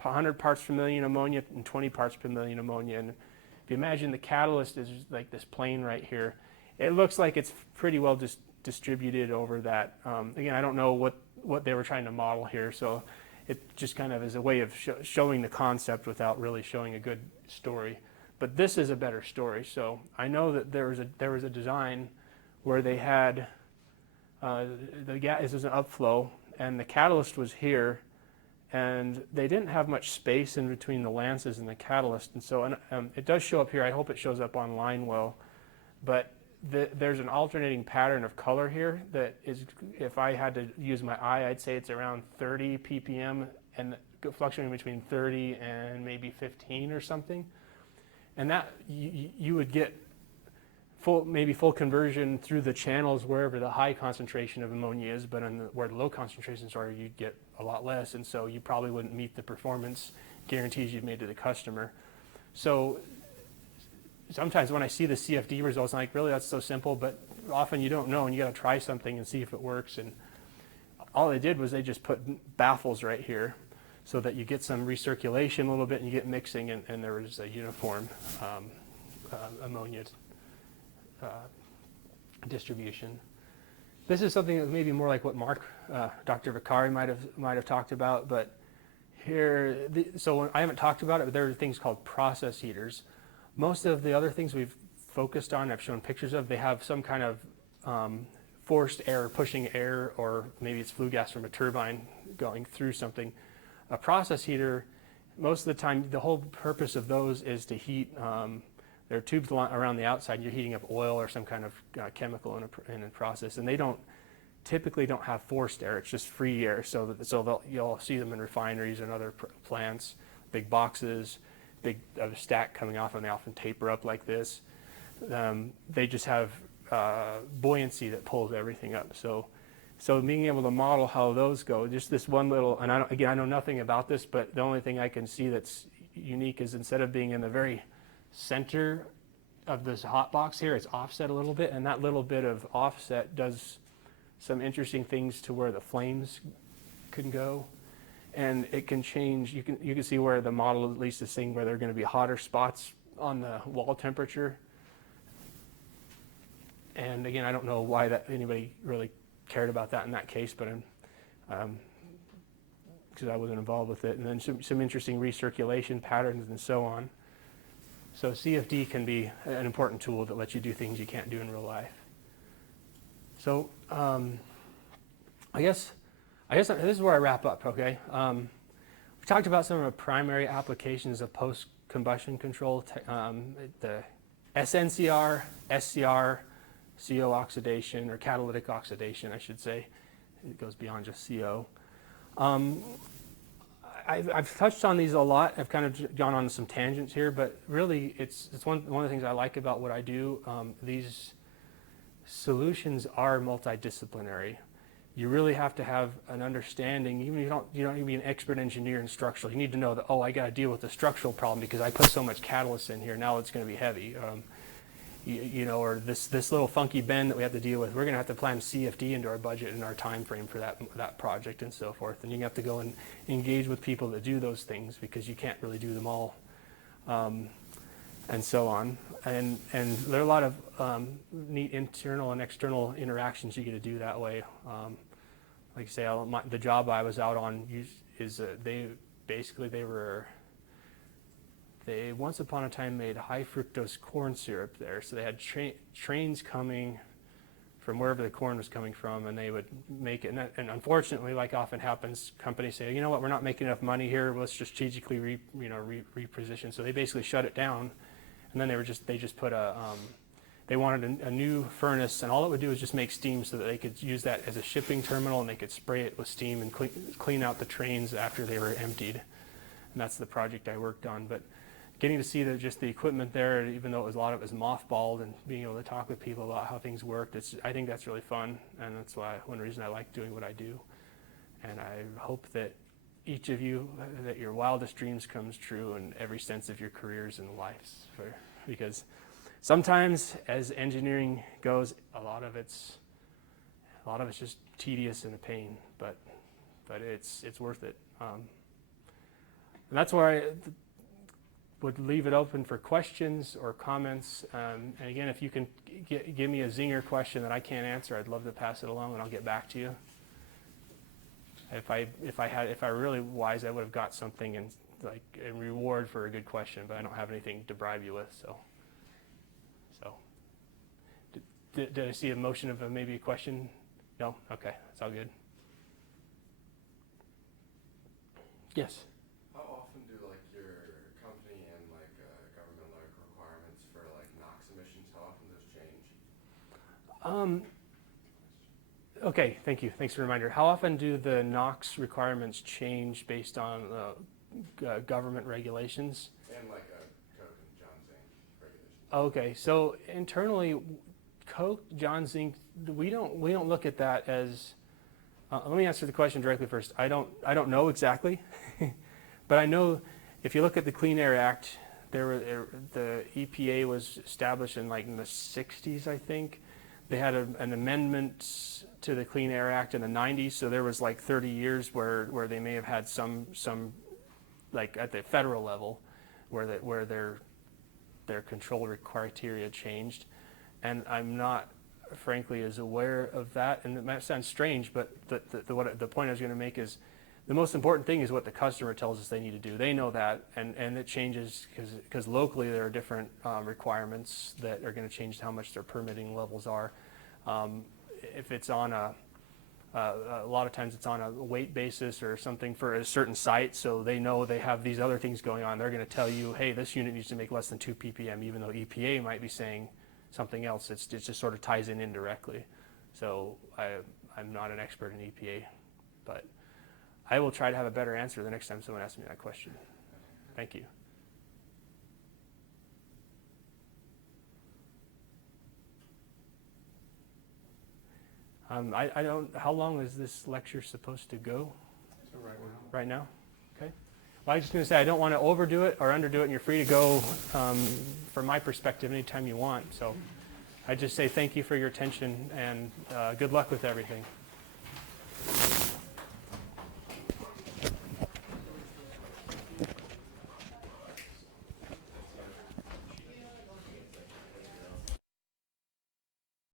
100 parts per million ammonia and 20 parts per million ammonia. And if you imagine the catalyst is like this plane right here, it looks like it's pretty well distributed over that. Again, I don't know what they were trying to model here, so it just kind of is a way of showing the concept without really showing a good story. But this is a better story. So I know that there was a design where they had the gas. This is an upflow, and the catalyst was here, and they didn't have much space in between the lances and the catalyst, and so it does show up here. I hope it shows up online well, but there's an alternating pattern of color here that is, if I had to use my eye, I'd say it's around 30 ppm and fluctuating between 30 and maybe 15 or something. And that you would get maybe full conversion through the channels wherever the high concentration of ammonia is, but where the low concentrations are, you'd get a lot less, and so you probably wouldn't meet the performance guarantees you've made to the customer. So sometimes when I see the CFD results, I'm like, really, that's so simple, but often you don't know, and you got to try something and see if it works. And all they did was they just put baffles right here so that you get some recirculation a little bit and you get mixing, and there was a uniform ammonia distribution. This is something that maybe more like what Dr. Bakari might have talked about, but here, so I haven't talked about it, but there are things called process heaters. Most of the other things we've focused on, I've shown pictures of, they have some kind of forced air, pushing air, or maybe it's flue gas from a turbine going through something. A process heater, most of the time, the whole purpose of those is to heat, there are tubes around the outside, you're heating up oil or some kind of chemical in a process, and they typically don't have forced air, it's just free air, so you'll see them in refineries and other plants, big boxes, big stack coming off, and they often taper up like this. They just have buoyancy that pulls everything up. So being able to model how those go, just this one little, and I know nothing about this, but the only thing I can see that's unique is instead of being in the very center of this hot box here, it's offset a little bit, and that little bit of offset does some interesting things to where the flames can go. And it can change, you can see where the model at least is saying where there are going to be hotter spots on the wall temperature. And again, I don't know why anybody really cared about that in that case, but because I wasn't involved with it. And then some interesting recirculation patterns and so on. So CFD can be an important tool that lets you do things you can't do in real life. So I guess this is where I wrap up, okay? We talked about some of the primary applications of combustion control, the SNCR, SCR, CO oxidation, or catalytic oxidation, I should say. It goes beyond just CO. I've touched on these a lot. I've kind of gone on some tangents here, but really it's one of the things I like about what I do. These solutions are multidisciplinary. You really have to have an understanding, even if you don't need to be an expert engineer in structural. You need to know that, oh, I got to deal with the structural problem because I put so much catalyst in here, now it's going to be heavy. You know, or this little funky bend that we have to deal with, we're going to have to plan CFD into our budget and our time frame for that project and so forth. And you have to go and engage with people that do those things because you can't really do them all, and so on. And there are a lot of neat internal and external interactions you get to do that way. Like I say, the job I was out on is they once upon a time made high fructose corn syrup there. So they had trains coming from wherever the corn was coming from, and they would make it. And unfortunately, like often happens, companies say, you know what, we're not making enough money here. Let's strategically reposition. So they basically shut it down, and then they just put they wanted a new furnace, and all it would do is just make steam so that they could use that as a shipping terminal, and they could spray it with steam and clean out the trains after they were emptied. And that's the project I worked on. But getting to see just the equipment there, even though a lot of it was mothballed, and being able to talk with people about how things worked, I think that's really fun, and that's one reason I like doing what I do. And I hope that each of you, that your wildest dreams comes true in every sense of your careers and lives, because sometimes, as engineering goes, a lot of it's just tedious and a pain, but it's worth it. And that's where I would leave it open for questions or comments. And again, if you can give me a zinger question that I can't answer, I'd love to pass it along, and I'll get back to you. If I were really wise, I would have got something in reward for a good question, but I don't have anything to bribe you with. So did I see a motion of maybe a question? No? Okay, that's all good. Yes? How often do your company and government requirements for NOx emissions, how often those change? Okay, thank you. Thanks for the reminder. How often do the NOx requirements change based on government regulations? And Coke and John Zink regulations. Okay, so internally, Coke, John Zink, we don't look at that as. Let me answer the question directly first. I don't know exactly, but I know if you look at the Clean Air Act, the EPA was established in the 60s, I think. They had an amendment to the Clean Air Act in the 90s, so there was 30 years where they may have had some at the federal level where their control criteria changed, and I'm not frankly as aware of that. And it might sound strange, but the point I was going to make is the most important thing is what the customer tells us they need to do. They know that, and it changes because locally there are different requirements that are going to change how much their permitting levels are. If it's on a lot of times it's on a weight basis or something for a certain site, so they know they have these other things going on. They're going to tell you, hey, this unit needs to make less than 2 ppm, even though EPA might be saying something else. It just sort of ties in indirectly. So I'm not an expert in EPA, but I will try to have a better answer the next time someone asks me that question. Thank you. I don't. How long is this lecture supposed to go? So right now. Right now? Okay. Well, I was just going to say I don't want to overdo it or underdo it, and you're free to go from my perspective anytime you want. So I just say thank you for your attention, and good luck with everything.